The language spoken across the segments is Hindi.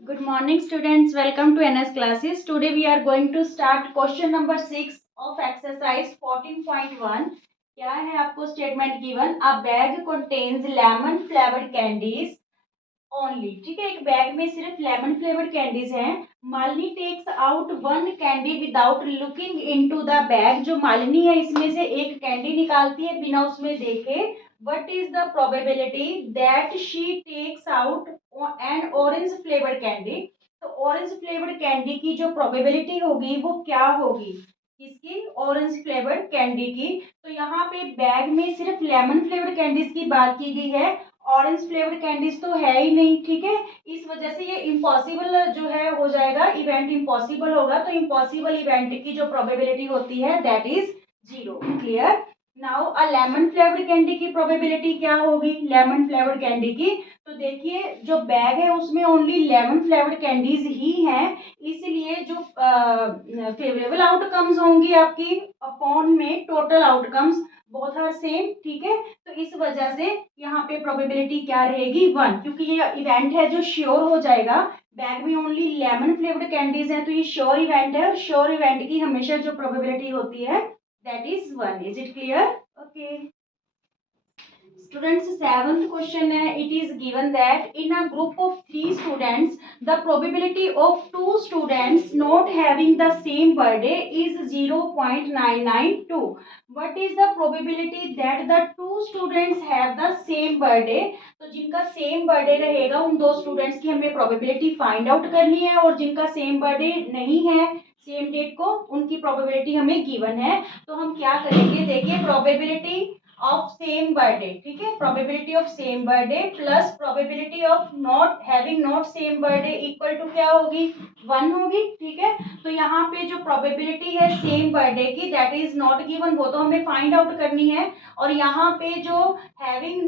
Good morning, students. Welcome to NS classes. Today we are going to start question number 6 of exercise 14.1. क्या है आपको statement given? A bag contains lemon flavored candies only. ठीक है, एक बैग में सिर्फ लेमन फ्लेवर्ड कैंडीज हैं. Malini takes out one candy without looking into the bag. जो मालिनी है इसमें से एक कैंडी निकालती है बिना उसमें देखे. What is the probability that she takes out an orange flavored candy? तो ऑरेंज फ्लेवर्ड कैंडी की जो प्रोबेबिलिटी होगी वो क्या होगी? किसकी? ऑरेंज फ्लेवर्ड कैंडी की. तो यहाँ पे बैग में सिर्फ लेमन फ्लेवर्ड कैंडीज की बात की गई है. ऑरेंज फ्लेवर्ड कैंडीज तो है ही नहीं. ठीक है, इस वजह से ये इम्पॉसिबल जो है हो जाएगा, इवेंट इम्पॉसिबल होगा. तो इम्पॉसिबल इवेंट की जो प्रोबेबिलिटी होती है that is 0. Clear? Now a lemon flavoured candy की प्रोबेबिलिटी क्या होगी? लेमन फ्लेवर्ड कैंडी की, तो देखिए जो बैग है उसमें ओनली लेमन फ्लेवर्ड कैंडीज ही हैं, इसलिए जो फेवरेबल आउटकम्स होंगी आपकी अपॉन में total outcomes both are same. ठीक है, तो इस वजह से यहाँ पे प्रोबेबिलिटी क्या रहेगी? 1, क्योंकि ये इवेंट है जो श्योर हो जाएगा. बैग में ओनली लेमन फ्लेवर्ड कैंडीज हैं तो ये श्योर इवेंट है, और श्योर इवेंट की हमेशा जो प्रोबेबिलिटी होती है that is 1. Is it clear? Okay. Students, seventh question है. It is given that in a group of 3 students, the probability of 2 students not having the same birthday is 0.992. What is the probability that the 2 students have the same birthday? तो जिनका सेम बर्थडे रहेगा उन दो स्टूडेंट्स की हमें प्रोबेबिलिटी फाइंड आउट करनी है, और जिनका सेम बर्थडे नहीं है सेम डेट को, उनकी प्रोबेबिलिटी हमें गिवन है. तो हम क्या करेंगे? देखिए, प्रोबेबिलिटी ऑफ सेम बर्थडे. ठीक है, probability of same birthday plus probability of not having not same birthday equal to क्या होगी? 1 होगी. ठीक है, तो यहाँ पे जो प्रोबेबिलिटी है सेम बर्थडे की दैट इज नॉट गिवन, वो तो हमें फाइंड आउट करनी है. और यहाँ पे जो having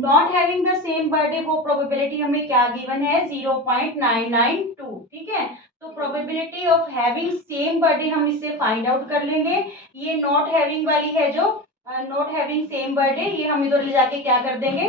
not having the same birthday वो प्रोबेबिलिटी हमें क्या गिवन है? 0.992. ठीक है, तो probability of having same birthday हम इससे फाइंड आउट कर लेंगे. ये नॉट हैविंग वाली है जो नॉट हैविंग सेम बर्थडे, ये हम इधर ले जाके क्या कर देंगे?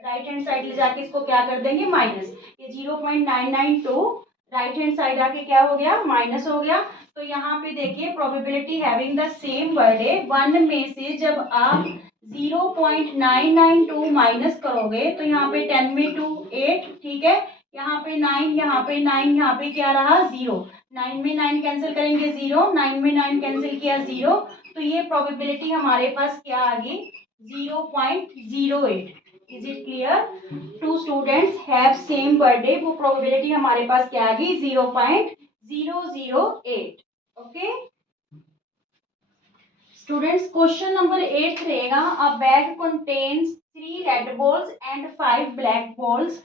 राइट हैंड साइड ले जाके इसको क्या कर देंगे? माइनस. ये 0.992 राइट हैंड साइड आके क्या हो गया? माइनस हो गया. तो यहाँ पे देखिए probability having the same birthday 1 में से जब आप 0.992 माइनस करोगे तो यहाँ पे 10 में 2 8. ठीक है, यहाँ पे 9, यहाँ पे 9, यहाँ पे क्या रहा? 0. 9 में 9 कैंसिल करेंगे 0, 9 में 9 कैंसिल किया 0. तो ये प्रोबेबिलिटी हमारे पास क्या आ गई? 0.08. Is it clear? 2 students have same birthday, वो प्रोबेबिलिटी हमारे पास क्या आ गई? 0.008. ओके स्टूडेंट्स, क्वेश्चन नंबर 8 रहेगा. अ bag contains 3 red balls and 5 black balls.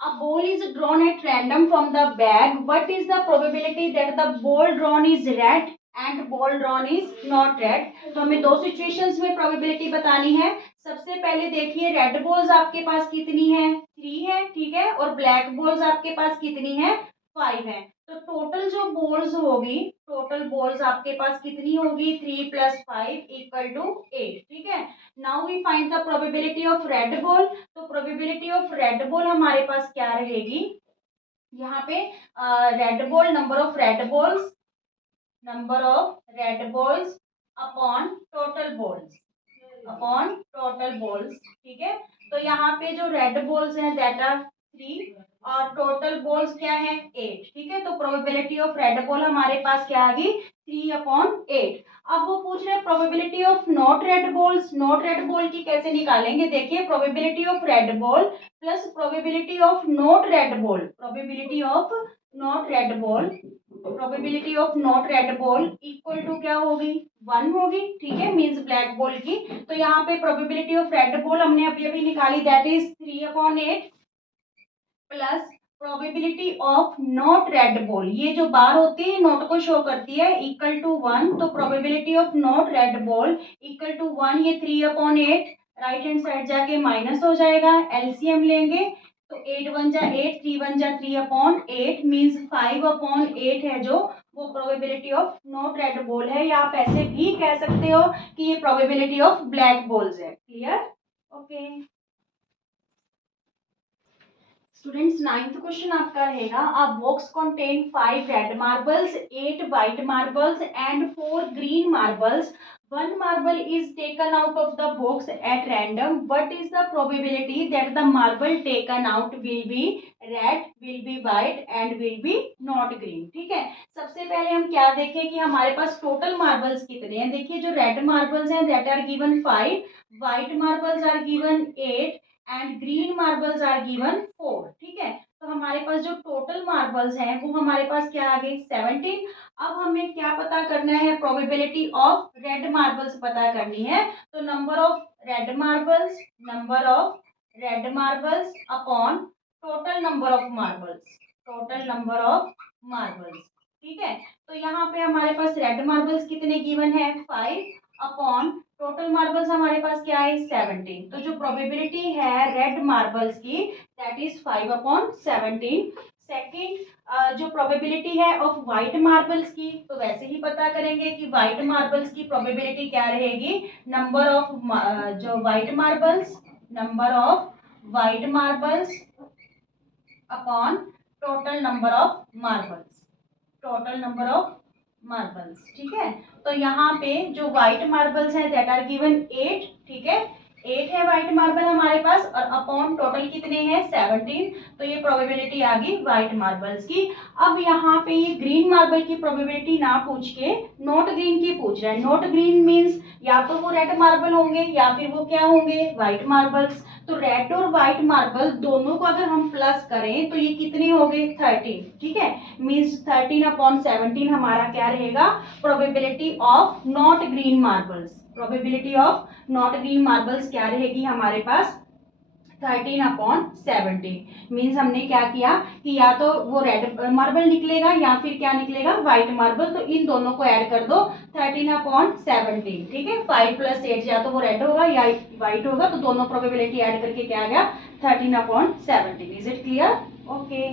A ball is drawn at random from the bag. What is the probability that the ball drawn is red and ball drawn is not red? तो हमें दो सिचुएशंस में प्रोबेबिलिटी बतानी है. सबसे पहले देखिए रेड बॉल्स आपके पास कितनी है? 3 है. ठीक है, और ब्लैक बॉल्स आपके पास कितनी है? 5 है. तो टोटल जो बॉल्स होगी, टोटल बॉल्स आपके पास कितनी होगी? 3 + 5 = 8. ठीक है, now we find the probability of red ball. तो प्रोबेबिलिटी ऑफ रेड बॉल हमारे पास क्या रहेगी? यहाँ पे red ball, number of red balls upon total balls. ठीक है, तो यहाँ पे जो रेड बॉल्स हैं दैट आर 3 और टोटल बॉल्स क्या है? 8. ठीक है, तो प्रोबेबिलिटी ऑफ रेड बॉल हमारे पास क्या आ गई? 3/8. अब वो पूछ रहे हैं probability of not red balls. Not red ball की कैसे निकालेंगे? देखिए, probability of red ball plus probability of not red ball, probability of not red ball equal to क्या होगी? 1 होगी. ठीक है, मींस ब्लैक बॉल की. तो यहाँ पे प्रोबेबिलिटी ऑफ रेड बॉल हमने अभी अभी निकाली that is 3/8 plus probability of not red ball, ये जो बार होती है नोट को शो करती है, इक्वल टू 1. तो probability of not red ball equal to 1. ये 3/8 राइट हैंड साइड जाके माइनस हो जाएगा. एलसीएम लेंगे तो 8 1 जा 8, 3 1 जा 3/8 मीन्स 5/8 है जो वो probability of not red ball है, या आप ऐसे भी कह सकते हो कि ये प्रोबेबिलिटी ऑफ ब्लैक बॉल्स है. Clear? Okay students, ninth question आपका रहेगा, अ box contain 5 red marbles, 8 white marbles and 4 green marbles. One marble is taken out of the box at random. What is the probability that the marble taken out will be red, will be white and will be not green? ठीक है, सबसे पहले हम क्या देखें कि हमारे पास टोटल मार्बल्स कितने हैं. देखिए, जो रेड मार्बल्स हैं that are given 5, white marbles are given 8 and green marbles are given 4. ठीक है, तो हमारे पास जो टोटल मार्बल्स हैं वो हमारे पास क्या आ गई 17. अब हमें क्या पता करना है, प्रोबेबिलिटी ऑफ रेड मार्बल्स पता करनी है. तो number of red marbles upon total number of marbles. ठीक है, तो यहाँ पे हमारे पास रेड मार्बल्स कितने गिवन है 5 अपॉन टोटल मार्बल्स हमारे पास क्या है 17. तो जो प्रोबेबिलिटी है रेड मार्बल्स की दैट इज 5 अपॉन 17. सेकेंड, जो प्रोबेबिलिटी है ऑफ व्हाइट मार्बल्स की, तो वैसे ही पता करेंगे कि व्हाइट मार्बल्स की प्रोबेबिलिटी क्या रहेगी, नंबर ऑफ जो white marbles upon total number of marbles. ठीक है, तो यहाँ पे जो व्हाइट मार्बल्स है दैट आर गिवन 8. ठीक है, 8 है व्हाइट मार्बल हमारे पास और अपॉन टोटल कितने हैं 17. तो ये प्रोबेबिलिटी आ गई व्हाइट मार्बल्स की. अब यहाँ पे ये ग्रीन मार्बल की प्रोबेबिलिटी ना पूछ के नॉट ग्रीन की पूछ रहा है. नॉट ग्रीन मीन्स या तो वो रेड मार्बल होंगे या फिर वो क्या होंगे व्हाइट मार्बल्स. तो रेड और व्हाइट मार्बल दोनों को अगर हम प्लस करें तो ये कितने हो गए 13. ठीक है, मीन्स 13 अपॉन 17 हमारा क्या रहेगा, probability of not green marbles क्या रहेगी हमारे पास 13 अपॉन 17. मीन्स हमने क्या किया कि या तो वो रेड मार्बल निकलेगा या फिर क्या निकलेगा व्हाइट मार्बल. तो इन दोनों को ऐड कर दो 13 अपॉन 17. ठीक है, 5 प्लस 8 या तो वो रेड होगा या व्हाइट होगा. तो दोनों प्रोबेबिलिटी ऐड करके क्या आ गया 13 upon 17. Is it clear? Okay.